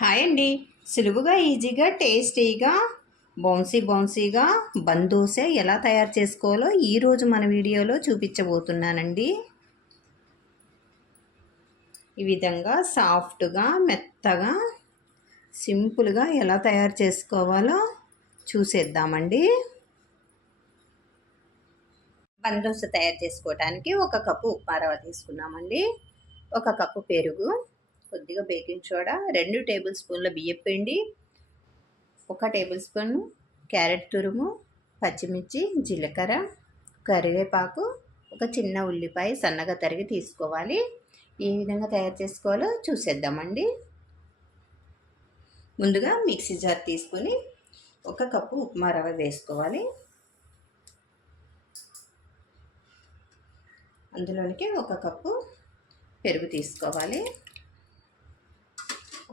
Hi అండి. సులువుగా ఈజీగా టేస్టీగా బౌన్సీ బౌన్సీగా బందోస ఎలా తయారు చేసుకోవాలో ఈరోజు మన వీడియోలో చూపించబోతున్నానండి. ఈ విధంగా సాఫ్ట్గా మెత్తగా సింపుల్గా ఎలా తయారు చేసుకోవాలో చూసేద్దామండి. బందోస తయారు చేసుకోవడానికి ఒక కప్పు ఉప్పారవ తీసుకున్నామండి. ఒక కప్పు పెరుగు కొద్దిగా బేకింగ్ సోడా రెండు టేబుల్ స్పూన్ల బియ్యం పిండి ఒక టేబుల్ స్పూన్ క్యారెట్ తురుము పచ్చిమిర్చి జీలకర్ర కరివేపాకు ఒక చిన్న ఉల్లిపాయ సన్నగా తరిగి తీసుకోవాలి. ఏ విధంగా తయారు చేసుకోవాలో చూసేద్దామండి. ముందుగా మిక్సీ జార్ తీసుకొని ఒక కప్పు ఉప్మా రవ్వ వేసుకోవాలి. అందులోనికి ఒక కప్పు పెరుగు తీసుకోవాలి.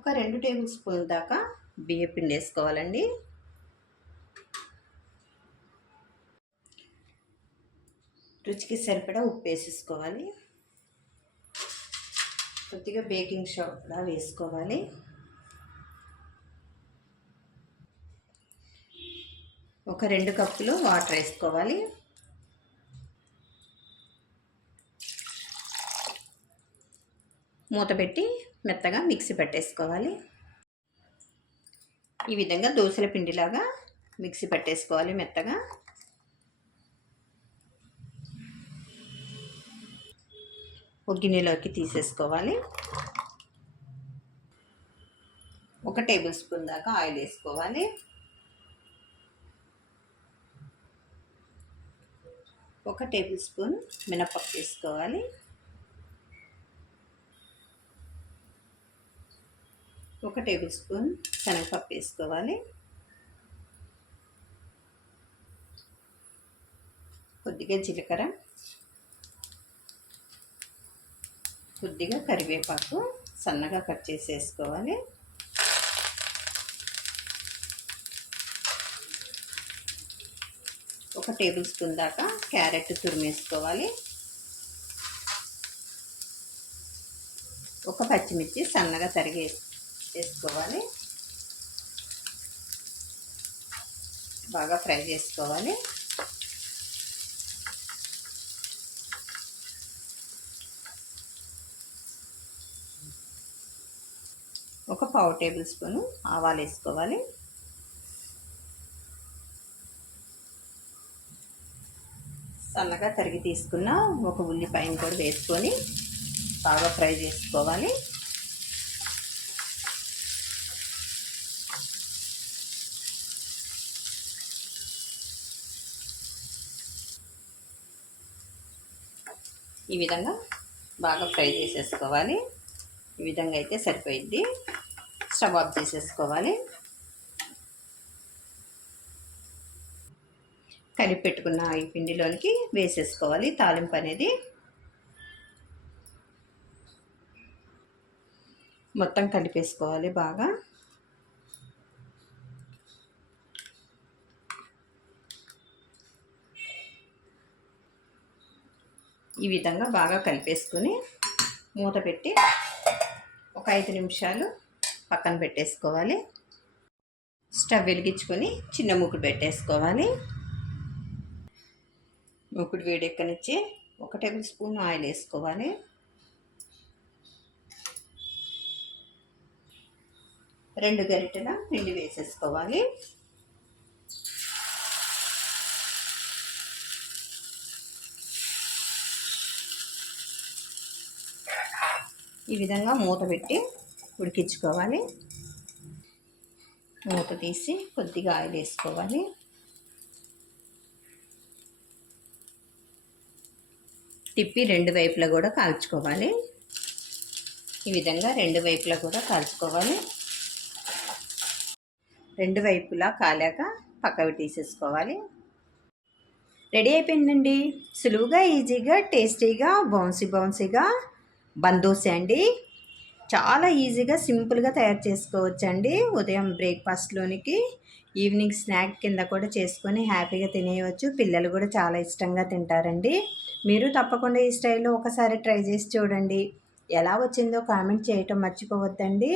ఒక రెండు టేబుల్ స్పూన్ దాకా బియ్యపిండి వేసుకోవాలండి. రుచికి సరిపడా ఉప్పు వేసేసుకోవాలి. కొద్దిగా బేకింగ్ సోడా వేసుకోవాలి. ఒక రెండు కప్పులు వాటర్ వేసుకోవాలి. మూత పెట్టి మెత్తగా మిక్సీ పట్టేసుకోవాలి. ఈ విధంగా దోశల పిండిలాగా మిక్సీ పట్టేసుకోవాలి మెత్తగా. ఒక గిన్నెలోకి తీసేసుకోవాలి. ఒక టేబుల్ స్పూన్ దాకా ఆయిల్ వేసుకోవాలి. ఒక టేబుల్ స్పూన్ మినపప్పు వేసుకోవాలి. ఒక టేబుల్ స్పూన్ శనగపప్పు వేసుకోవాలి. కొద్దిగా జీలకర్ర కొద్దిగా కరివేపాకు సన్నగా కట్ చేసి వేసుకోవాలి. ఒక టేబుల్ స్పూన్ దాకా క్యారెట్ తురిమేసుకోవాలి. ఒక పచ్చిమిర్చి సన్నగా తరిగేసి వేసుకోవాలి బాగా ఫ్రై చేసుకోవాలి. ఒక పావు టేబుల్ స్పూను ఆవాలు వేసుకోవాలి. సన్నగా తరిగి తీసుకున్న ఒక ఉల్లిపాయను కూడా వేసుకొని బాగా ఫ్రై చేసుకోవాలి. ఈ విధంగా బాగా ఫ్రై చేసేసుకోవాలి. ఈ విధంగా అయితే సరిపోయిద్ది స్టవ్ ఆఫ్ చేసేసుకోవాలి. కలిపి పెట్టుకున్న ఈ పిండిలోనికి వేసేసుకోవాలి. తాలింపు అనేది మొత్తం కలిపేసుకోవాలి బాగా. ఈ విధంగా బాగా కలిపేసుకొని మూత పెట్టి ఒక ఐదు నిమిషాలు పక్కన పెట్టేసుకోవాలి. స్టవ్ వెలిగించుకొని చిన్న మూకుడు పెట్టేసుకోవాలి. మూకుడు వేడెక్కనిచ్చి ఒక టేబుల్ స్పూన్ ఆయిల్ వేసుకోవాలి. రెండు గరిటెల పిండి వేసేసుకోవాలి. ఈ విధంగా మూత పెట్టి ఉడికించుకోవాలి. మూత తీసి కొద్దిగా ఆయిల్ వేసుకోవాలి. తిప్పి రెండు వైపులా కూడా కాల్చుకోవాలి. ఈ విధంగా రెండు వైపులా కూడా కాల్చుకోవాలి. రెండు వైపులా కాలాక పక్కవి తీసేసుకోవాలి. రెడీ అయిపోయిందండి. సులువుగా ఈజీగా టేస్టీగా బౌన్సీ బౌన్సీగా బందోసి అండి. చాలా ఈజీగా సింపుల్గా తయారు చేసుకోవచ్చు అండి ఉదయం బ్రేక్ఫాస్ట్లోనికి ఈవినింగ్ స్నాక్ కింద కూడా చేసుకొని హ్యాపీగా తినేయవచ్చు పిల్లలు కూడా చాలా ఇష్టంగా తింటారండి. మీరు తప్పకుండా ఈ స్టైల్లో ఒకసారి ట్రై చేసి చూడండి. ఎలా వచ్చిందో కామెంట్ చేయటం మర్చిపోవద్దండి.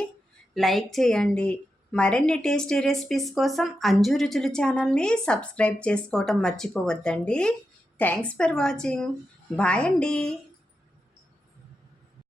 లైక్ చేయండి. మరిన్ని టేస్టీ రెసిపీస్ కోసం అంజు రుచులు ఛానల్ని సబ్స్క్రైబ్ చేసుకోవటం మర్చిపోవద్దండి. Thanks for watching. బాయ్ అండి.